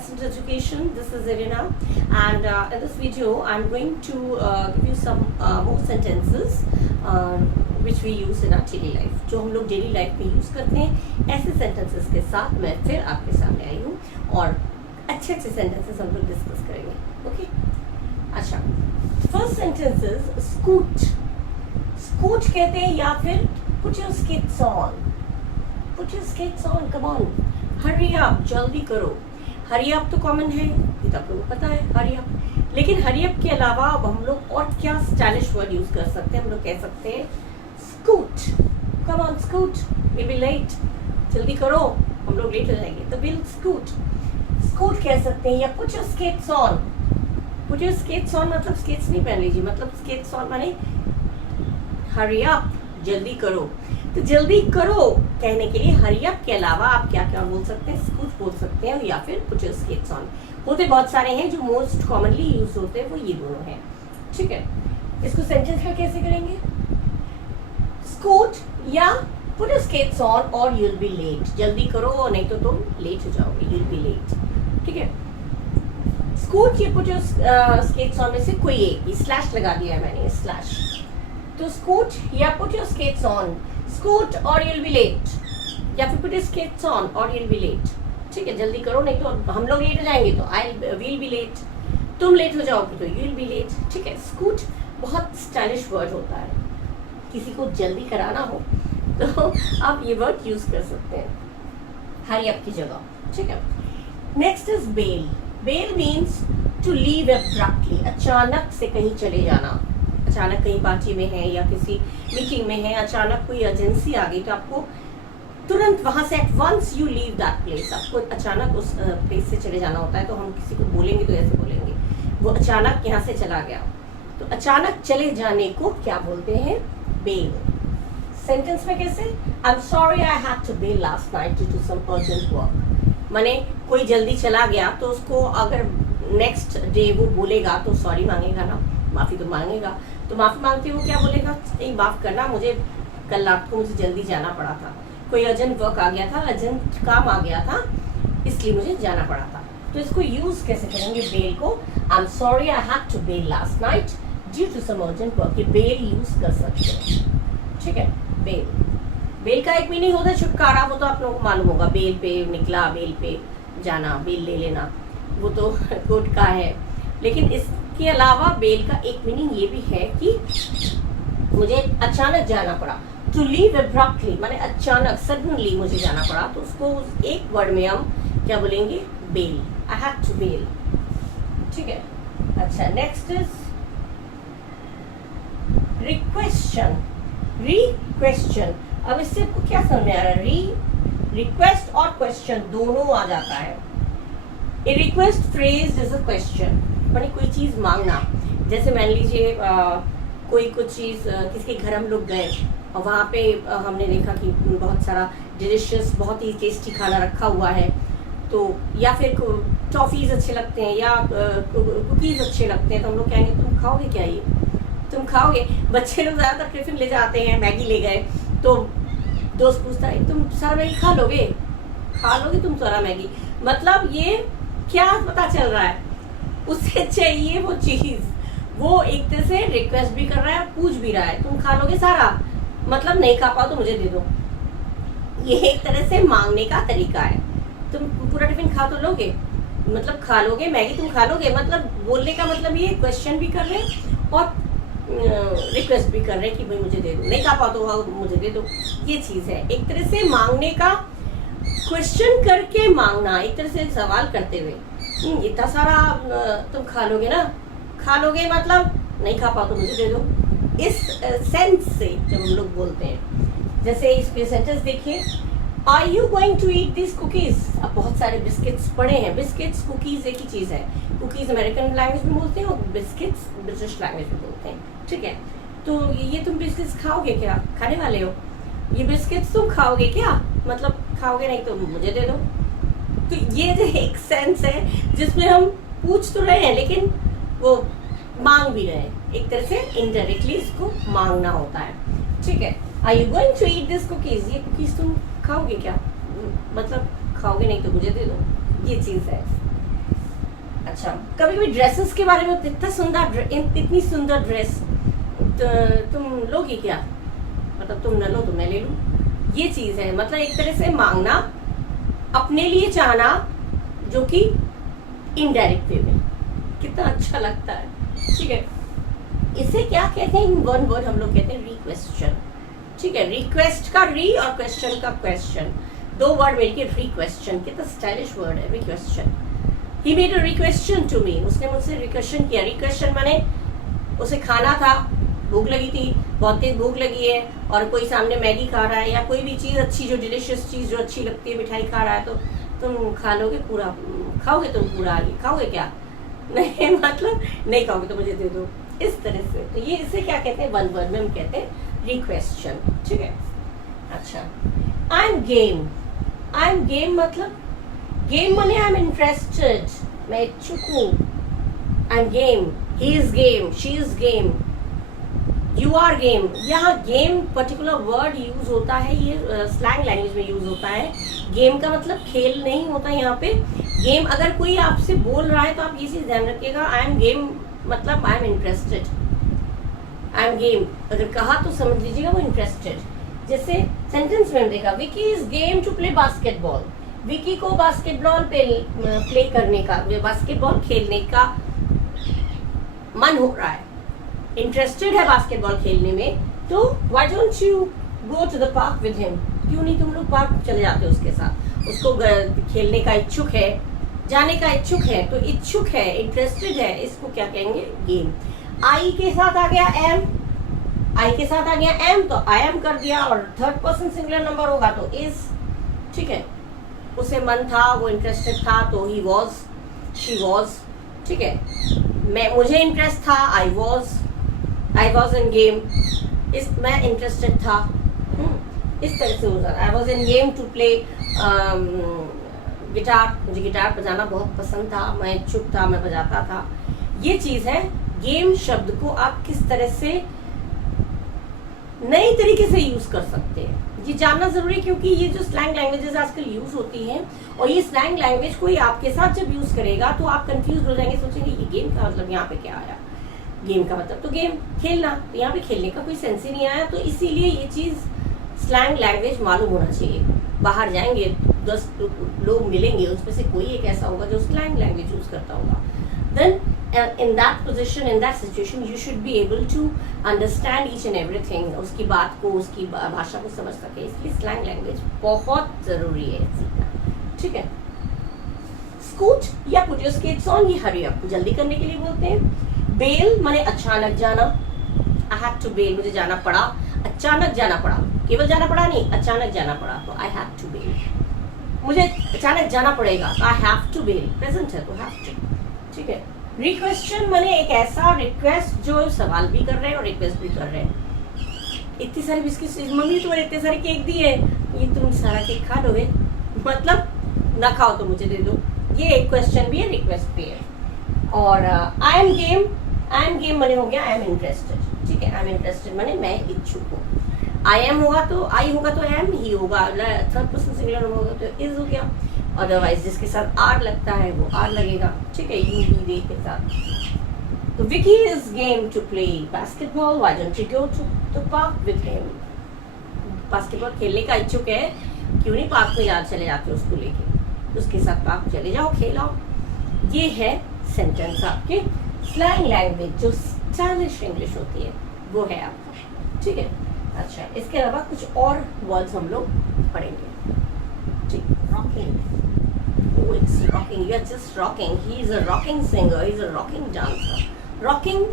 Instant Education. This is Irina, and in this video I'm going to give you some more sentences which we use in our daily life. जो हम लोग daily life में use करते हैं, ऐसे sentences के साथ मैं फिर आपके सामने आई हूँ और अच्छे अच्छे sentences हम लोग डिस्कस करेंगे. ओके अच्छा, first sentence is scoot. Scoot कहते हैं या फिर put your skates on. Put your skates on, come on. Hurry up, जल्दी करो. हरी अप तो कॉमन है, ये तो आप लोगों को पता है, हरी अप. लेकिन हरी अप के अलावा अब हम लोग और क्या स्टाइलिश वर्ड यूज कर सकते हैं? हम लोग कह सकते हैं scoot. Come on scoot, will be late. जल्दी करो, हम लोग लेट हो जाएंगे, तो विल स्कूट. स्कूट कह सकते हैं. या put your skates on. Put your skates on मतलब स्केट्स नहीं पहन लीजिए, मतलब स्केट्स ऑन माने हरी अप, जल्दी करो. तो जल्दी करो कहने के लिए हरी अप के अलावा आप क्या क्या बोल सकते हैं? स्कूट बोल सकते हैं या फिर पुट योर स्केट्स ऑन. होते बहुत सारे हैं, जो मोस्ट कॉमनली यूज होते हैं वो ये दोनों हैं. ठीक है, इसको सेंटेंस में कैसे करेंगे? स्कूट या पुट योर स्केट्स ऑन और यूल बी लेट. जल्दी करो नहीं तो तुम लेट हो जाओगे, यूल बी लेट. ठीक है, स्कूट या पुट योर स्केट्स ऑन में से कोई एक. स्लैश लगा दिया है मैंने, स्लैश. तो स्कूट या put your skates on. Scoot और यूल बी लेट, या फिर पुट योर स्केट्स ऑन और यूल बी लेट. ठीक है, जल्दी करो नहीं तो हम लोग लेट हो जाएंगे, तो आई विल बी लेट. तुम लेट हो जाओगे तो यूल बी लेट. ठीक है, स्कूट बहुत स्टाइलिश वर्ड होता है. किसी को जल्दी कराना हो तो आप ये वर्ड यूज कर सकते हैं हरी अप की जगह. ठीक है, next is bail. Bail means to leave abruptly. अचानक से कहीं चले जाना. अचानक कहीं पार्टी में है या किसी मीटिंग में है, अचानक कोई एजेंसी आ गई तो आपको तुरंत वहां से at once you leave that place. आपको अचानक उस प्लेस से चले जाना होता है. तो हम किसी को बोलेंगे तो ऐसे बोलेंगे, वो अचानक यहाँ से चला गया. तो अचानक चले जाने को क्या बोलते हैं? बेल. सेंटेंस में कैसे? I am sorry I had to bail last night due to some urgent work. माने कोई जल्दी चला गया तो उसको अगर नेक्स्ट डे वो बोलेगा तो सॉरी मांगेगा ना, माफी तो मांगेगा. तो माफी मांगते वो क्या बोलेगा? नहीं, माफ करना, मुझे कल रात को मुझे जल्दी जाना पड़ा था, कोई अर्जेंट वर्क आ गया था, अर्जेंट काम आ गया था, इसलिए मुझे जाना पड़ा था. तो इसको यूज कैसे करेंगे बेल को? I am sorry I had to bail last night due to some urgent work. ये बेल यूज कर सकते हैं. ठीक है, बेल. बेल का एक मीनिंग होता है छुटकारा, वो तो आप लोगों को मालूम होगा. बेल पे निकला, बेल पे जाना, बेल ले लेना, वो तो कोर्ट का है. लेकिन इसके अलावा बेल का एक मीनिंग ये भी है कि मुझे अचानक जाना पड़ा. टू लीव एब्रप्टली माने अचानक, सडनली मुझे जाना पड़ा. तो उसको एक वर्ड में हम क्या बोलेंगे? Bail. I had to bail. ठीक है, अच्छा, नेक्स्ट इज रिक्वेश्चन. रिक्वेश्चन. अब इससे आपको क्या समझ में आ रहा है? रिक्वेस्ट और क्वेश्चन दोनों आ जाता है. A request phrase is a question. माने कोई चीज मांगना. जैसे मान लीजिए कोई कुछ चीज, किसी के घर हम लोग गए और वहाँ पे हमने देखा कि बहुत सारा डिलिशियस, बहुत ही टेस्टी खाना रखा हुआ है. तो या फिर टॉफीज अच्छे लगते हैं या कुकीज अच्छे लगते हैं, तो हम लोग कहेंगे तुम खाओगे क्या? ये तुम खाओगे? बच्चे लोग ज्यादातर टिफिन ले जाते हैं, मैगी ले गए तो दोस्त पूछता है तुम सारा मैगी खा लोगे? खा लोगे तुम सारा मैगी? मतलब ये क्या पता चल रहा है? उसे चाहिए वो चीज. वो एक तरह से रिक्वेस्ट भी कर रहा है, पूछ भी रहा है तुम खा लोगे सारा, मतलब नहीं खा पाओ तो मुझे दे दो. ये एक तरह से मांगने का तरीका है. तुम पूरा टिफिन खा तो लोगे, मतलब खा लोगे मैगी, तुम खा लोगे, मतलब बोलने का मतलब ये क्वेश्चन भी कर रहे हैं और रिक्वेस्ट भी कर रहे हैं कि भाई मुझे दे दो, नहीं खा पाओ तो मुझे दे दो. ये चीज है एक तरह से मांगने का. क्वेश्चन करके मांगना, एक तरह से सवाल करते हुए, इतना सारा तुम खा लोगे ना? खा लोगे मतलब नहीं खा पाओ तो मुझे दे दो. इस सेंस से जब हम लोग बोलते हैं, जैसे इसके सेंटेंस देखिए, are you going to eat this cookies. अब बहुत सारे बिस्किट्स पड़े हैं. बिस्किट्स, कुकीज एक ही चीज है. कुकीज अमेरिकन लैंग्वेज में बोलते हैं और बिस्किट्स ब्रिटिश लैंग्वेज में बोलते हैं. ठीक है, तो ये तुम बिस्किट्स खाओगे क्या? खाने वाले हो? ये बिस्किट्स तुम खाओगे क्या? मतलब खाओगे नहीं तो मुझे दे दो. तो ये जो एक सेंस है जिसमें हम पूछ तो रहे हैं लेकिन वो मांग भी रहे हैं. एक तरह से इनडायरेक्टली इसको मांगना होता है. ठीक है, are you going to eat this cookies. ये कुकीज तुम खाओगे क्या? मतलब खाओगे नहीं तो मुझे दे दो. ये चीज है. अच्छा, कभी कभी ड्रेसेस के बारे में, इतनी सुंदर ड्रेस तुम लोगी क्या, मतलब तुम न लो तो मैं ले लूं, ये चीज है। मतलब एक तरह से मांगना, अपने लिए चाहना, जो कि इनडायरेक्ट वे में। कितना अच्छा लगता है, ठीक है। इसे क्या कहते हैं, इन वन वर्ड हम लोग कहते हैं रिक्वेस्शन, ठीक है। रिक्वेस्ट का री और क्वेश्चन का क्वेश्चन, दो वर्ड मिलके रिक्वेस्शन। कितना स्टाइलिश वर्ड है रिक्वेस्शन। He made a रिक्वेस्शन to me, उसने मुझसे रिक्वेस्शन किया। रिक्वेस्शन माने उसे खाना था, भूख लगी थी, बहुत तेज भूख लगी है, और कोई सामने मैगी खा रहा है या कोई भी चीज अच्छी, जो डिलिशियस चीज जो अच्छी लगती है, मिठाई खा रहा है, तो तुम खा लोगे पूरा, खाओगे तुम पूरा, खाओगे क्या, नहीं मतलब नहीं खाओगे तो मुझे दे दो, इस तरह से। तो ये इसे क्या कहते हैं, वन वर्ड में हम कहते हैं रिक्वेस्शन, ठीक है। अच्छा, I am game. I am game मतलब, गेम माने आई एम इंटरेस्टेड, मैं इच्छुक हूँ। I am game, he is game, she is game, you are game. यहाँ गेम पर्टिकुलर वर्ड यूज होता है, ये स्लैंग लैंग्वेज में यूज होता है। गेम का मतलब खेल नहीं होता यहाँ पे। गेम अगर कोई आपसे बोल रहा है तो आप ये चीज ध्यान रखिएगा, आई एम गेम मतलब आई am interested. I am game अगर कहा तो समझ लीजिएगा वो इंटरेस्टेड। जैसे सेंटेंस में देखा, Vicky is game to play basketball. Vicky को बास्केटबॉल प्ले करने का, बास्केटबॉल खेलने का मन हो रहा है, इंटरेस्टेड है बास्केटबॉल खेलने में, तो why don't you go to the park with him, क्यों नहीं तुम लोग पार्क चले जाते हो उसके साथ। उसको खेलने का इच्छुक है, जाने का इच्छुक है, तो इच्छुक है, इंटरेस्टेड है, इसको क्या कहेंगे, गेम। आई के साथ आ गया एम, आई के साथ आ गया एम, तो आई एम कर दिया, और थर्ड पर्सन सिंगुलर नंबर होगा तो इज, ठीक है। उसे मन था, वो इंटरेस्टेड था, तो ही वॉज, शी वॉज, ठीक है। मुझे इंटरेस्ट था, आई वॉज इन गेम, मैं इंटरेस्टेड था, इस तरह से हो जाता। I was in game to play guitar, मुझे गिटार बजाना बहुत पसंद था, मैं इच्छुक था, मैं बजाता था। ये चीज है, गेम शब्द को आप किस तरह से नई तरीके से यूज कर सकते हैं, ये जानना जरूरी है, क्योंकि ये जो स्लैंग लैंग्वेजेस आजकल यूज होती हैं, और ये स्लैंग लैंग्वेज कोई आपके साथ जब यूज करेगा तो आप कंफ्यूज हो जाएंगे, सोचेंगे ये गेम का मतलब यहाँ पे क्या आया। गेम का मतलब तो गेम, खेलना, तो यहाँ पे खेलने का कोई सेंस ही नहीं आया। तो इसीलिए ये चीज स्लैंग लैंग्वेज मालूम होना चाहिए। बाहर जाएंगे 10 लोग मिलेंगे, उसमें से कोई एक ऐसा होगा जो स्लैंग लैंग्वेज यूज करता होगा, then in that position, in that situation, you should be able to understand each and everything, उसकी बात को, उसकी भाषा को समझ सके। इसलिए स्लैंग लैंग्वेज बहुत जरूरी है सीखना, ठीक है। स्कूट या पुट योर स्केट्स ऑन, ये हरी अप, जल्दी करने के लिए बोलते हैं। बेल माने अचानक जाना, आई हैव टू बेल, मुझे जाना पड़ा, अचानक जाना पड़ा, केवल जाना पड़ा नहीं, अचानक जाना पड़ा, तो आई हैव टू बेल। मुझे अचानक जाना पड़ेगा, I have to bail, present है तो हैव टू, ठीक है। रिक्वेस्शन माने एक ऐसा रिक्वेस्ट जो सवाल भी कर रहे हैं और रिक्वेस्ट भी कर रहे हैं। इतनी सारी बिस्किट, मम्मी तुम्हारे इतने सारे केक दिए, ये तुम सारा केक खा लोगे, मतलब ना खाओ तो मुझे दे दो। ये एक क्वेश्चन भी है, रिक्वेस्ट भी है। और आई एम गेम माने हो गया आई एम इंटरेस्टेड, ठीक है। आई एम इंटरेस्टेड माने मैं इच्छुक हूँ। आई एम होगा तो आई होगा तो एम, ही होगा, थर्ड पर्सन सिंगुलर होगा तो इज हो गया। अदरवाइज जिसके साथ आर लगता है वो आर लगेगा, ठीक है, यू भी दे के साथ। तो Vicky is game to play basketball, why don't you go to the park with him. Basketball खेलने का इच्छुक है, क्यों नहीं पार्क में चले जाते उसको लेके, उसके साथ पार्क चले जाओ, खेलाओ। ये है सेंटेंस आपके स्लैंग लैंग्वेज, जो स्टाइलिश इंग्लिश होती है वो है आपका, ठीक है। अच्छा, इसके अलावा कुछ और वर्ड्स हम लोग पढ़ेंगे, ठीक। Rocking, oh it's rocking, you're just rocking, he is a rocking singer, he is a rocking dancer। Rocking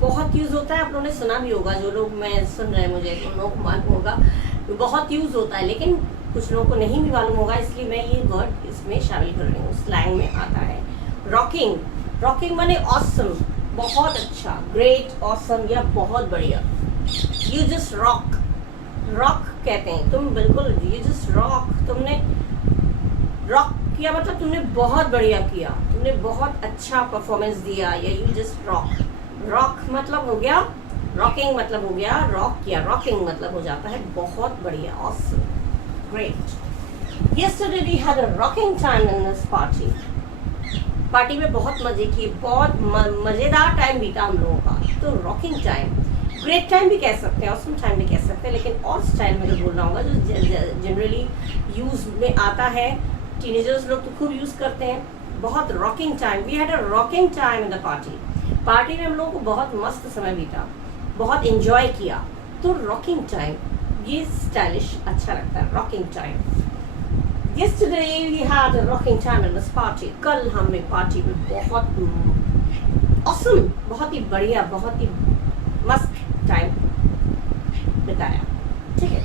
बहुत यूज होता है, आप लोगों ने सुना भी होगा, जो लोग मैं सुन रहे हैं मुझे उन लोगों को मालूम होगा, बहुत यूज होता है, लेकिन कुछ लोगों को नहीं भी मालूम होगा, इसलिए मैं ये वर्ड इसमें शामिल कर रही हूँ, स्लैंग में आता है। रॉकिंग, रॉकिंग माने ऑसम, बहुत अच्छा, ग्रेट, ऑसम या बहुत बढ़िया। यू जस्ट रॉक, रॉक कहते हैं, तुम बिल्कुल, यू जस्ट रॉक, तुमने रॉक किया मतलब तुमने बहुत बढ़िया किया, तुमने बहुत अच्छा परफॉर्मेंस दिया, या यू जस्ट रॉक। रॉक मतलब हो गया, रॉकिंग मतलब हो गया रॉक किया, रॉकिंग मतलब हो जाता है बहुत बढ़िया, awesome, great. Yesterday we had a rocking time in this party। Party में बहुत मजे किए, बहुत मजेदार टाइम बीता हम लोगों का। तो रॉकिंग टाइम, ग्रेट टाइम भी कह सकते हैं, ऑसम टाइम भी कह सकते हैं, लेकिन और स्टाइल में जो बोलना होगा जो जनरली यूज में आता है, टीनेजर्स लोग तो खूब यूज करते हैं। बहुत rocking time, we had a rocking time in the party में हम लोगों को बहुत मस्त समय बीता, बहुत एंजॉय किया। तो रॉकिंग टाइम, ये स्टाइलिश अच्छा लगता है, rocking time. Yesterday we had a rocking time in this party. कल हमने पार्टी में बहुत awesome, बहुत ही बढ़िया, बहुत ही मस्त टाइम बिताया। ठीक है,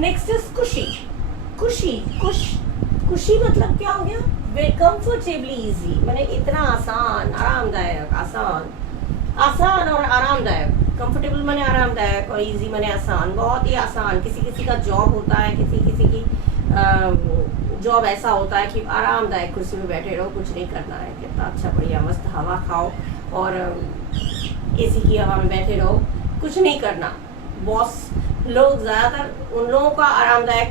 नेक्स्ट इज खुशी। खुशी मतलब क्या हो गया? कंफर्टेबली इजी, मैंने इतना आसान, आरामदायक, आसान और आरामदायक। कंफर्टेबल माने आरामदायक और इजी माने आसान, बहुत ही आसान। किसी का जॉब होता है, किसी की जॉब ऐसा होता है कि आरामदायक कुर्सी में बैठे रहो, कुछ नहीं करना है, कितना अच्छा बढ़िया मस्त हवा खाओ और एसी की हवा में बैठे रहो, कुछ नहीं करना। बॉस लोग ज़्यादातर उन लोगों का आरामदायक,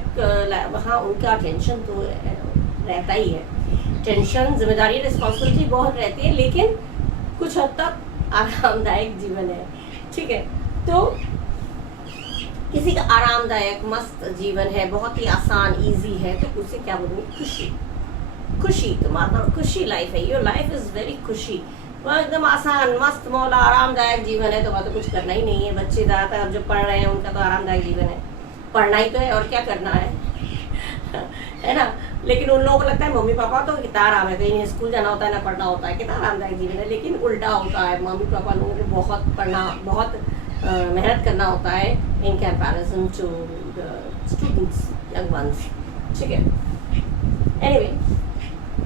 हाँ उनका टेंशन तो रहता ही है, टेंशन, जिम्मेदारी, रिस्पॉन्सिबिलिटी बहुत रहती है, लेकिन कुछ हद तक आरामदायक जीवन है। ठीक है, तो किसी का आरामदायक मस्त जीवन है, बहुत ही आसान इजी है, तो उसे क्या बोलूँगी? खुशी। तुम्हारा खुशी लाइफ है, योर लाइफ इज वेरी खुशी, वह एकदम आसान मस्त मौला आरामदायक जीवन है। तुम्हारा तो कुछ करना ही नहीं है। बच्चे ज़्यादातर अब जो पढ़ रहे हैं उनका तो आरामदायक जीवन है, पढ़ना ही तो है और क्या करना है है ना। लेकिन उन लोगों को लगता है मम्मी पापा तो कितना आराम है, कहीं स्कूल जाना होता है ना पढ़ना होता है, कितना आरामदायक जीवन है। लेकिन उल्टा होता है, मम्मी पापा लोगों को बहुत पढ़ना, बहुत मेहनत करना होता है in comparison to students, young ones. ठीक है, एनीवे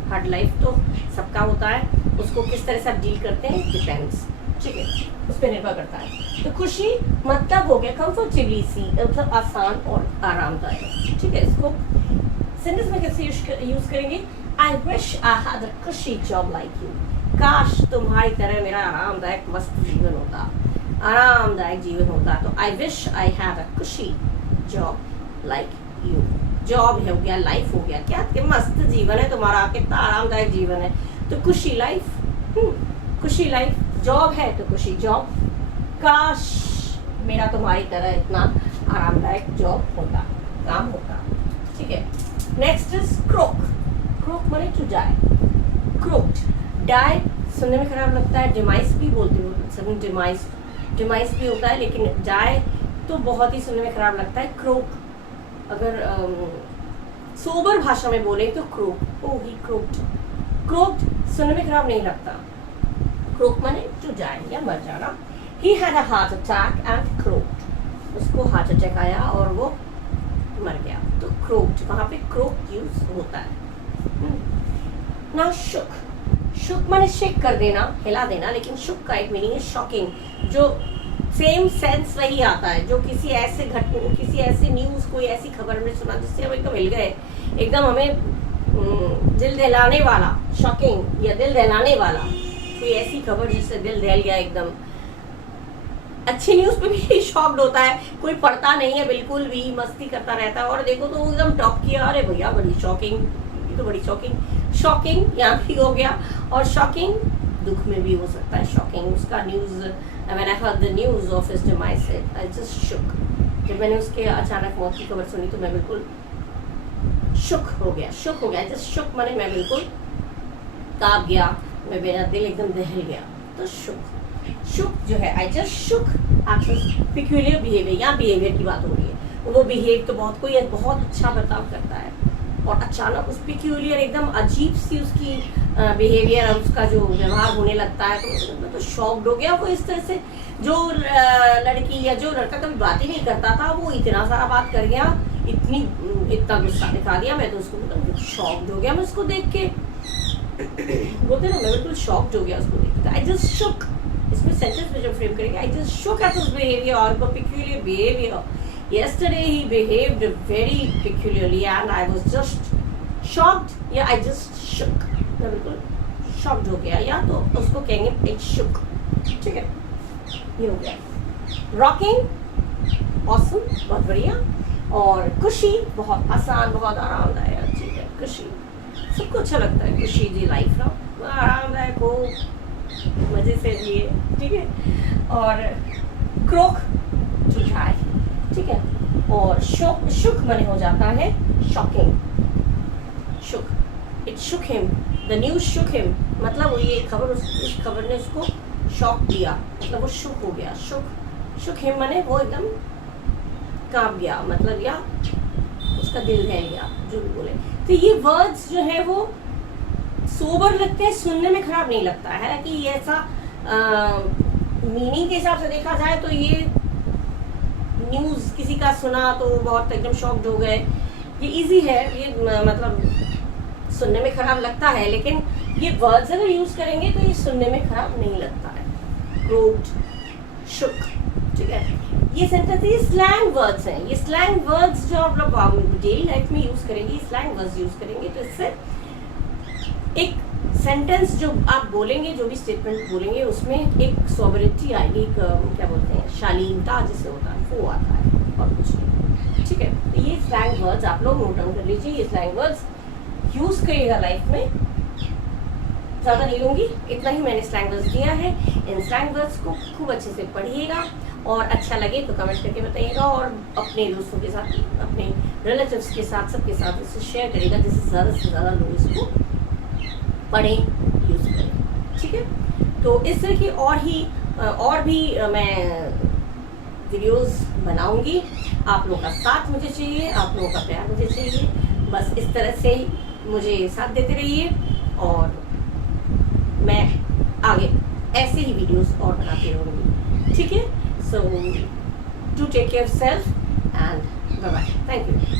हार्ड लाइफ तो सबका होता है, उसको किस तरह से आप डील करते हैं डिपेंड्स। ठीक है, उस पर निर्भर करता है। तो खुशी मतलब हो गया कंफर्टेबली सी, मतलब आसान और आरामदायक। ठीक है, इसको सेंटेंस में कैसे यूज करेंगे? I wish I had a खुशी जॉब लाइक यू। काश तुम्हारी तरह मेरा आरामदायक मस्त जीवन होता, आरामदायक जीवन होता। तो I wish I had a खुशी जॉब लाइक यू। जॉब हो गया, लाइफ हो गया, क्या मस्त जीवन है तुम्हारा, कितना आरामदायक जीवन है। तो खुशी लाइफ, खुशी लाइफ, जॉब है तो खुशी जॉब। काश मेरा तुम्हारी तरह इतना आरामदायक जॉब होता, काम होता। ठीक है, नेक्स्ट इज क्रोक। क्रोक माने टू डाई। क्रोक्ड, डाई सुनने में खराब लगता है, डिमाइस भी बोलते हो, डिमाइस भी होता है, लेकिन डाई तो बहुत ही सुनने में खराब लगता है। क्रोक अगर सोबर भाषा में बोले तो क्रोक, ओ ही क्रोक्ड। क्रोक्ड सुनने में खराब नहीं लगता। क्रोक माने टू डाई या मर जाना। He had a heart attack and croaked, उसको हार्ट अटैक आया और वो मर गया। तो क्रोक्ड, वहां पे क्रोक यूज होता है। ना शुक, शुक माने शेक कर देना, हिला देना, लेकिन शुक का एक मीनिंग है शॉकिंग, जो सेम सेंस वही आता है, जो किसी ऐसे घटना, किसी ऐसे न्यूज, कोई ऐसी खबर में सुना जिससे हम एकदम हिल गए, एकदम हमें दिल दहलाने वाला, शॉकिंग या दिल दहलाने वाला कोई ऐसी खबर जिससे दिल दहल गया एकदम। अच्छी न्यूज पे भी शॉक्ड होता है, कोई पढ़ता नहीं है, बिल्कुल भी मस्ती करता रहता है और देखो तो एकदम टॉप किया, अरे भैया बड़ी शॉकिंग, ये तो बड़ी शॉकिंग यहाँ भी हो गया। और शॉकिंग दुख में भी हो सकता है, शॉकिंग उसका news. When I heard the news of his demise, I just shook. जब मैंने उसके अचानक मौत की खबर सुनी तो मैं बिल्कुल शुक हो गया। I just shook माने मैं बिल्कुल कांप गया, मैं मेरा दिल एकदम दहल गया। तो शुक जो है, I just shook at his peculiar behavior, यहाँ बिहेवियर की बात हो रही है। वो बिहेव तो बहुत अच्छा बर्ताव करता है और अचानक उस पेक्यूलियर एकदम अजीब सी उसकी बिहेवियर, उसका जो व्यवहार होने लगता है, तो मैं शॉक्ड हो गया। वो इस तरह से जो लड़की या जो लड़का कभी बात ही नहीं करता था, वो इतना सारा बात कर गया, इतना गुस्सा दिखा दिया। मैं तो उसको मतलब शॉक्ड हो गया, मैं उसको देख के, बोलते ना, मैं बिल्कुल शॉक्ड हो गया उसको देख के। आई जस्ट शुक, इसमें सेंटेंस में जब फ्रेम करेंगे, I just shook at his behaviour और peculiar behaviour. Yesterday he behaved very peculiarly and I was just shocked. Yeah, I just shook. मैं बिल्कुल shocked हो गया, या तो उसको कहेंगे it shook. ठीक है, ये हो गया। Rocking, awesome, बहुत बढ़िया। और खुशी बहुत आसान, बहुत आरामदायक चीज है खुशी। सबको अच्छा लगता है खुशी जी लाइफ ना, आरामदायक हो, मजे से जिए, ठीक है। और क्रोक टू ट्राई, ठीक है। और शोक, शुक मने हो जाता है shocking, shook, it shook him, the news shook him, मतलब ये खबर, इस खबर ने उसको शॉक दिया, मतलब वो शुक हो गया। शुक, शुक हिम मने वो एकदम कांप गया, मतलब या उसका दिल हिल गया, जो भी बोले। तो ये वर्ड्स जो है वो सोबर लगते हैं, सुनने में खराब नहीं लगता है, हालांकि ये ऐसा मीनिंग के हिसाब से देखा जाए तो ये न्यूज किसी का सुना तो बहुत एकदम शॉक्ड हो गए, ये इजी है, ये मतलब सुनने में खराब लगता है, लेकिन ये वर्ड्स अगर यूज करेंगे तो ये सुनने में खराब नहीं लगता है। क्रोक्ड, शुक, ठीक है। ये सेंटेंस, ये स्लैंग वर्ड्स हैं, ये स्लैंग वर्ड्स जो आप लोग डेली लाइफ में यूज करेंगे, स्लैंग वर्ड्स यूज करेंगे, तो इससे एक सेंटेंस जो आप बोलेंगे, जो भी स्टेटमेंट बोलेंगे, उसमें एक सॉबरिटी आएगी, एक क्या बोलते हैं, शालीनता जिसे होता है वो आता है, और कुछ नहीं, ठीक है। तो ये स्लैंग वर्ड्स आप लोग नोट डाउन कर लीजिए, ये स्लैंग वर्ड्स यूज करिएगा लाइफ में। ज़्यादा नहीं लूँगी, इतना ही मैंने स्लैंग वर्ड्स दिया है। इन स्लैंग वर्ड्स को खूब अच्छे से पढ़िएगा, और अच्छा लगे तो कमेंट करके बताइएगा, और अपने दोस्तों के साथ, अपने रिलेटिव्स के साथ, सबके साथ इसे शेयर करिएगा, जिससे ज़्यादा से ज़्यादा लोग इसको पढ़ें, यूज़ करें, ठीक है। तो इस तरह की और भी मैं वीडियोस बनाऊंगी। आप लोगों का साथ मुझे चाहिए, आप लोगों का प्यार मुझे चाहिए, बस इस तरह से मुझे साथ देते रहिए, और मैं आगे ऐसे ही वीडियोस और बनाती रहूँगी, ठीक है। So do take care of self and bye bye, thank you.